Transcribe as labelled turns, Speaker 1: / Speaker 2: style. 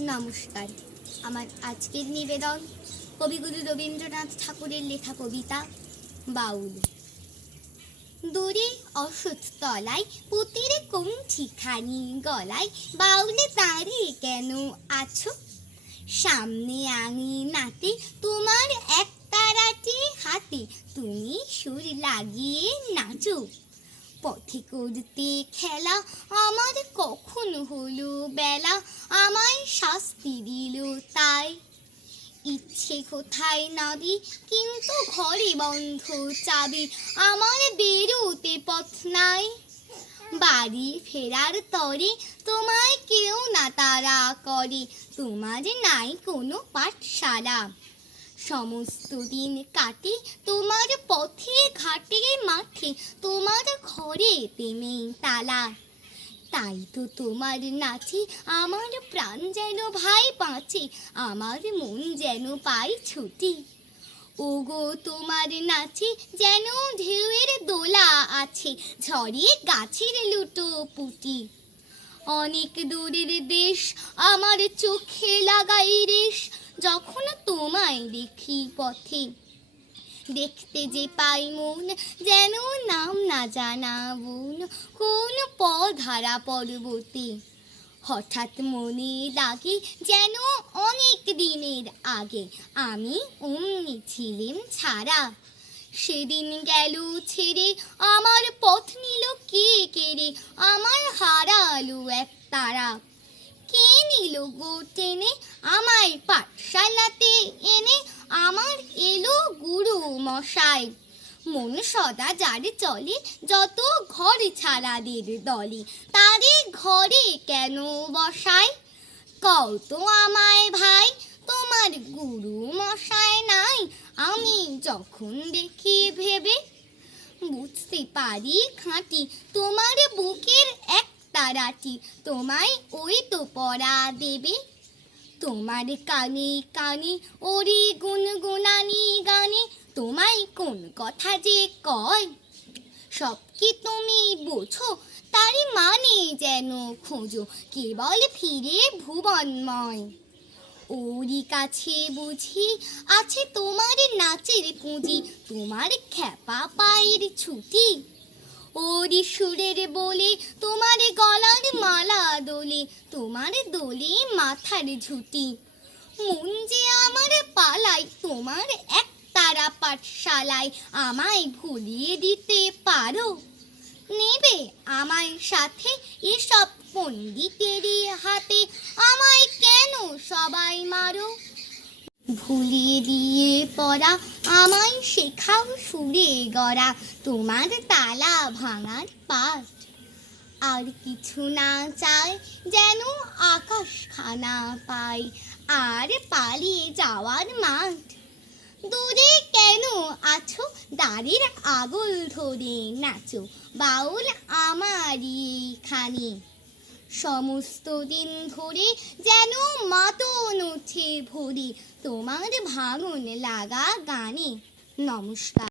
Speaker 1: নমস্কার। আমার আজকের নিবেদন কবিগুরু রবীন্দ্রনাথ ঠাকুরের লেখা কবিতা বাউল। দূরে অসৎ তলায় পুতির কুঞ্চিখানি গলায় বাউলে দাঁড়িয়ে কেন আছো? সামনে আঙিনাতে তোমার এক তারাটি হাতে তুমি সুর লাগিয়ে নাচো। পথে করতে খেলা আমার কখন হলো বেলা। আমায় শাস্তি দিল তাই। ইচ্ছে কোথায় নাবি কিন্তু ঘরে বন্ধ চাবি। আমার বেরোতে পথ নাই। বাড়ি ফেরার তরে তোমায় কেউ না তারা করে। তোমার নাই কোনো পাঠশালা। সমস্ত দিন কাটে তোমার পথে, ঘাটে, মাঠে, তোমার ঘরে তেমে তালা। তাই তো তোমার নাচে আমার প্রাণ যেন ভাই বাঁচে, আমার মন যেন পাই ছুটি। ওগো, তোমার নাচে যেন ঢেউয়ের দোলা আছে, ঝড়ে গাছের লুটো পুটি। অনেক দূরের দেশ আমার চোখে লাগাই রেশ যখন তোমায় দেখি পথে, দেখতে যে পাই মন, যেন নাম না জানা বোন কোন পধারা পর্বতে। হঠাৎ মনে লাগে যেন অনেক দিনের আগে আমি অমনি ছিলেন ছাড়া। সেদিন গেল ছেড়ে আমার পথ নিল কে কেড়ে, আমার হারালো এক তারা। কে নিল গো টেনে? আমায় পাঠশালাতে এনে আমার এলো গুরু মশাই। মন সদা যারে চলে, যত ঘর ছাড়াদের দলে, তারে ঘরে কেন বসায় কও তো আমায় ভাই, তোমার গুরু মশাই নাই, আমি যখন দেখি ভেবে। বুঝতে পারি খাঁটি, তোমার বুকের এক তারাটি তোমায় ওই তো পড়া দেবে। তোমার কানে কানে ওরে গুনগুনানি গানে তোমায় কোন কথা যে কয়? সব কি তুমি বোঝো তারই মানে যেন খোঁজো, কেবল ফিরে ভুবনময়। ওরই কাছে বুঝি আছে তোমার নাচের পুঁজি, তোমার খ্যাপা পায়ের ছুটি। ওরি সুরের বলে, তোমার গলার মালা দোলে, তোমার দোলে মাথার ঝুটি। মন যে আমার পালাই তোমার এক তারা পাঠশালায়, আমায় ভুলিয়ে দিতে পারো? নেবে আমায় সাথে এসব পণ্ডিতেরই হাতে, আমায় কেন সবাই মারো? ভুলিয়ে দিয়ে পড়া আমায় শেখাও সুরে গড়া, তোমার তালা ভাঙার পাঠ। আর কিছু না চায় যেন আকাশ খানা পাই, আর পালিয়ে যাওয়ার মাঠ। দূরে কেন আছো? দাড়ির আগল ধরে নাচো, বাউল আমারই খানি। সমস্ত দিন ধরে যেন মাতন উঠে ভরি। তোমার ভাঙন লাগা গানে। নমস্কার।